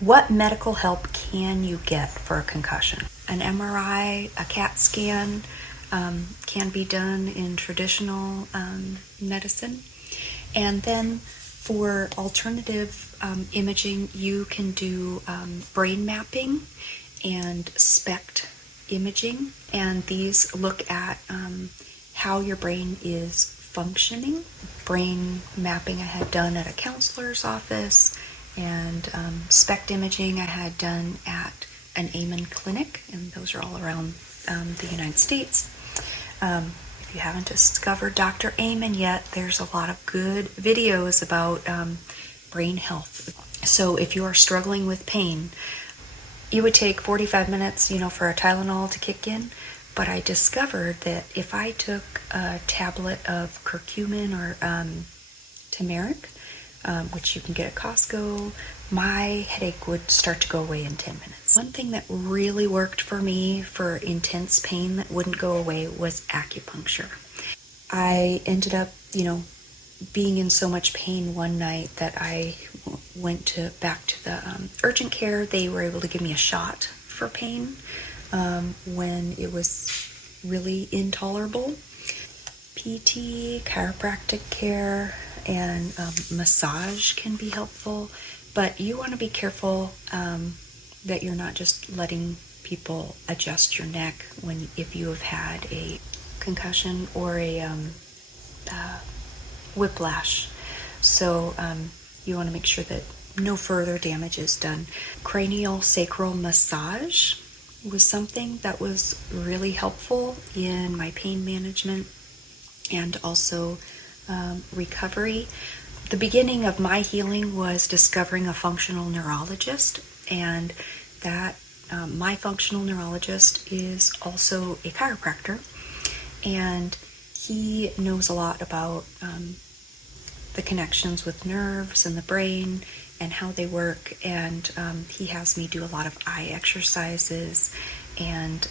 What medical help can you get for a concussion? An MRI, a CAT scan can be done in traditional medicine. And then for alternative imaging, you can do brain mapping and SPECT imaging. And these look at how your brain is functioning. Brain mapping I had done at a counselor's office, and SPECT imaging I had done at an Amen clinic, and those are all around the United States. If you haven't discovered Dr. Amen yet, there's a lot of good videos about brain health. So if you are struggling with pain, you would take 45 minutes, for a Tylenol to kick in. But I discovered that if I took a tablet of curcumin or turmeric, which you can get at Costco, my headache would start to go away in 10 minutes. One thing that really worked for me for intense pain that wouldn't go away was acupuncture. I ended up, being in so much pain one night that I went back to the urgent care. They were able to give me a shot for pain when it was really intolerable. PT, chiropractic care, and massage can be helpful, but you want to be careful that you're not just letting people adjust your neck if you have had a concussion or a whiplash. So you want to make sure that no further damage is done. Cranial sacral massage was something that was really helpful in my pain management and also recovery. The beginning of my healing was discovering a functional neurologist, and that my functional neurologist is also a chiropractor, and he knows a lot about the connections with nerves and the brain and how they work, and he has me do a lot of eye exercises, and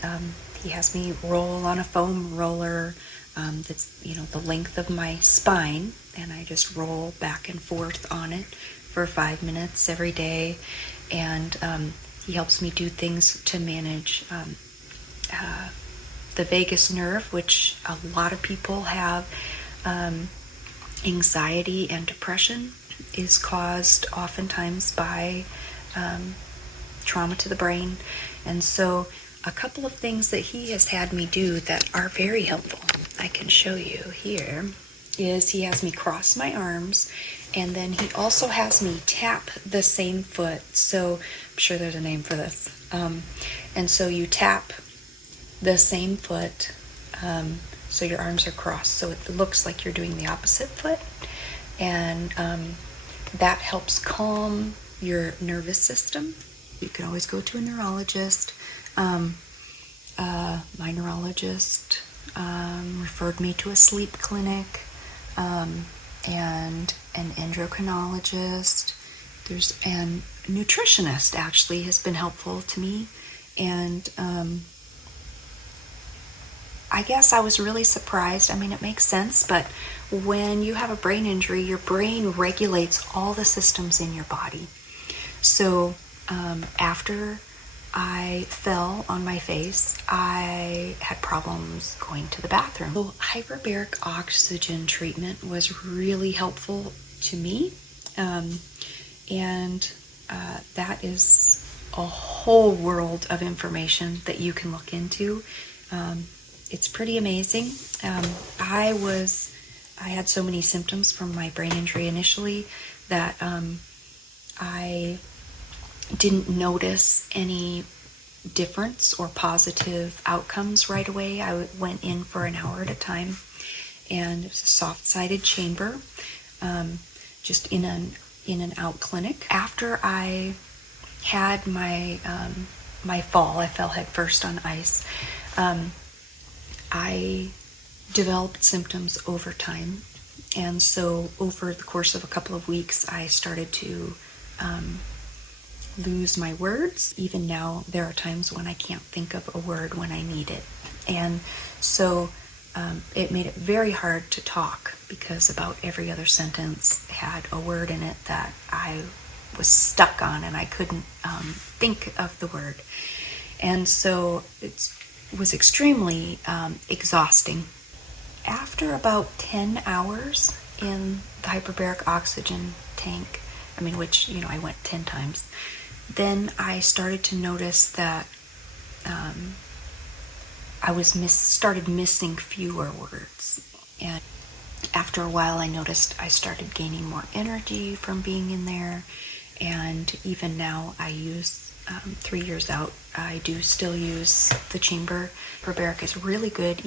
he has me roll on a foam roller that's the length of my spine, and I just roll back and forth on it for 5 minutes every day. And he helps me do things to manage the vagus nerve, which a lot of people have. Anxiety and depression is caused oftentimes by trauma to the brain. And so a couple of things that he has had me do that are very helpful, I can show you here, is he has me cross my arms, and then he also has me tap the same foot. So I'm sure there's a name for this. And so you tap the same foot, so your arms are crossed, so it looks like you're doing the opposite foot, and that helps calm your nervous system. You can always go to a neurologist. My neurologist referred me to a sleep clinic and an endocrinologist. There's a nutritionist actually has been helpful to me, and I guess I was really surprised. I mean, it makes sense, but when you have a brain injury, your brain regulates all the systems in your body. So after I fell on my face, I had problems going to the bathroom. So hyperbaric oxygen treatment was really helpful to me, and that is a whole world of information that you can look into. It's pretty amazing. I had so many symptoms from my brain injury initially that I didn't notice any difference or positive outcomes right away. I went in for an hour at a time, and it was a soft-sided chamber, just in an out clinic. After I had my fall, I fell head first on ice. I developed symptoms over time, and so over the course of a couple of weeks, I started to lose my words. Even now, there are times when I can't think of a word when I need it, and so it made it very hard to talk because about every other sentence had a word in it that I was stuck on, and I couldn't think of the word. And so it was extremely exhausting. After about 10 hours in the hyperbaric oxygen tank, which, I went 10 times, then I started to notice that I started missing fewer words. And after a while, I noticed I started gaining more energy from being in there. And even now, I use 3 years out, I do still use the chamber. Hyperbaric is really good,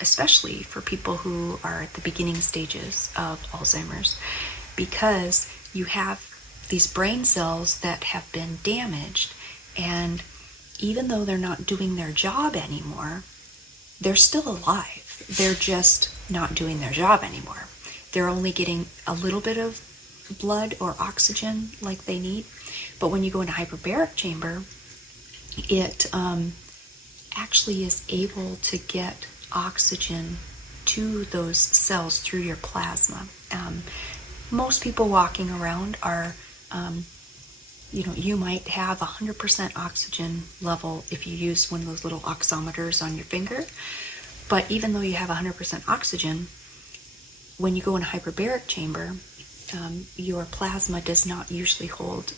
especially for people who are at the beginning stages of Alzheimer's, because you have these brain cells that have been damaged, and even though they're not doing their job anymore, they're still alive. They're just not doing their job anymore. They're only getting a little bit of blood or oxygen like they need. But when you go into hyperbaric chamber, it actually is able to get oxygen to those cells through your plasma. Most people walking around are, you might have 100% oxygen level if you use one of those little oximeters on your finger. But even though you have 100% oxygen, when you go in a hyperbaric chamber, your plasma does not usually hold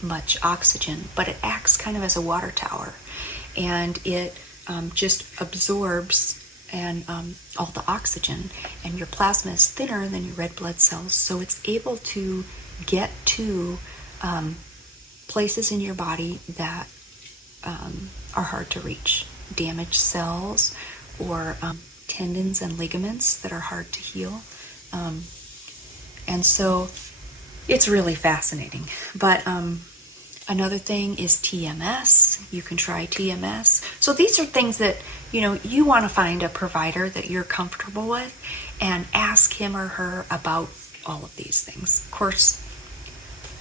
much oxygen, but it acts kind of as a water tower, and it just absorbs and all the oxygen, and your plasma is thinner than your red blood cells, so it's able to get to places in your body that are hard to reach, damaged cells or tendons and ligaments that are hard to heal. And so it's really fascinating. But another thing is TMS. You can try TMS. So these are things that, you want to find a provider that you're comfortable with and ask him or her about all of these things. Of course,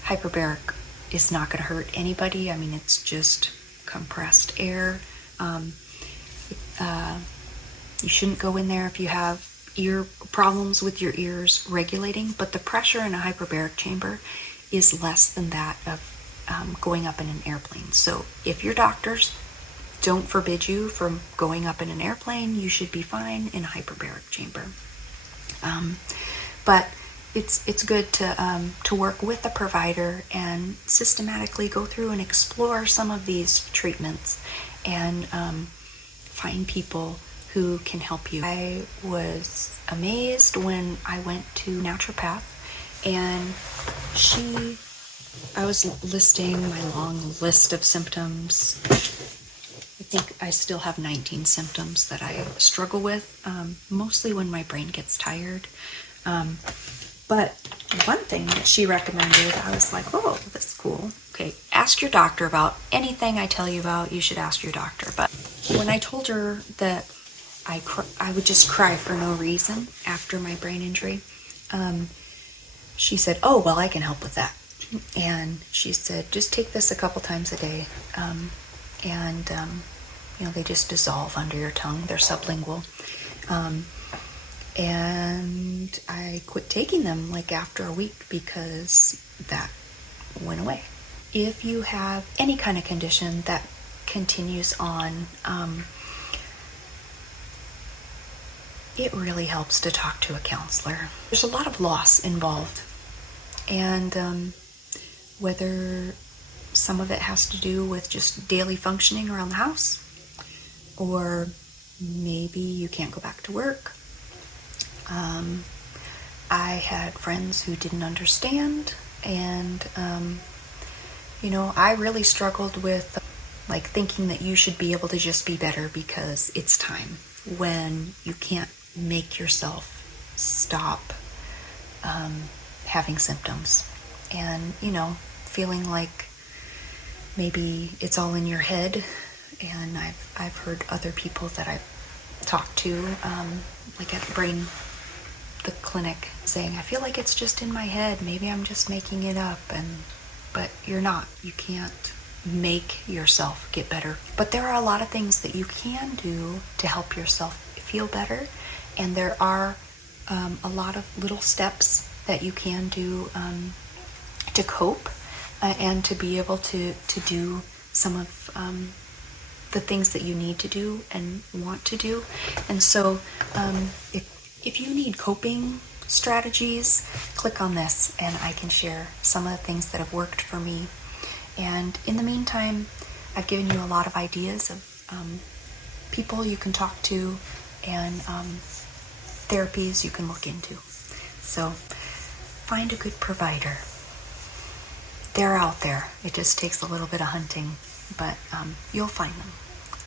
hyperbaric is not going to hurt anybody. It's just compressed air. You shouldn't go in there if you have ear problems with your ears regulating, but the pressure in a hyperbaric chamber is less than that of going up in an airplane. So if your doctors don't forbid you from going up in an airplane, you should be fine in a hyperbaric chamber. But it's good to work with a provider and systematically go through and explore some of these treatments and find people who can help you. I was amazed when I went to naturopath, and I was listing my long list of symptoms. I think I still have 19 symptoms that I struggle with, mostly when my brain gets tired. But one thing that she recommended, I was like, oh, that's cool. Okay, ask your doctor about anything I tell you about, you should ask your doctor. But when I told her that I would just cry for no reason after my brain injury, she said, oh, well, I can help with that. And she said, just take this a couple times a day. They just dissolve under your tongue. They're sublingual. And I quit taking them after a week because that went away. If you have any kind of condition that continues on, it really helps to talk to a counselor. There's a lot of loss involved, and whether some of it has to do with just daily functioning around the house, or maybe you can't go back to work. I had friends who didn't understand, and I really struggled with thinking that you should be able to just be better because it's time, when you can't make yourself stop having symptoms, and feeling like maybe it's all in your head. And I've heard other people that I've talked to, at the clinic, saying, I feel like it's just in my head, maybe I'm just making it up, but you're not. You can't make yourself get better. But there are a lot of things that you can do to help yourself feel better, and there are a lot of little steps that you can do to cope and to be able to do some of the things that you need to do and want to do. And so if you need coping strategies, click on this and I can share some of the things that have worked for me. And in the meantime, I've given you a lot of ideas of people you can talk to and therapies you can look into. So find a good provider. They're out there. It just takes a little bit of hunting, but you'll find them.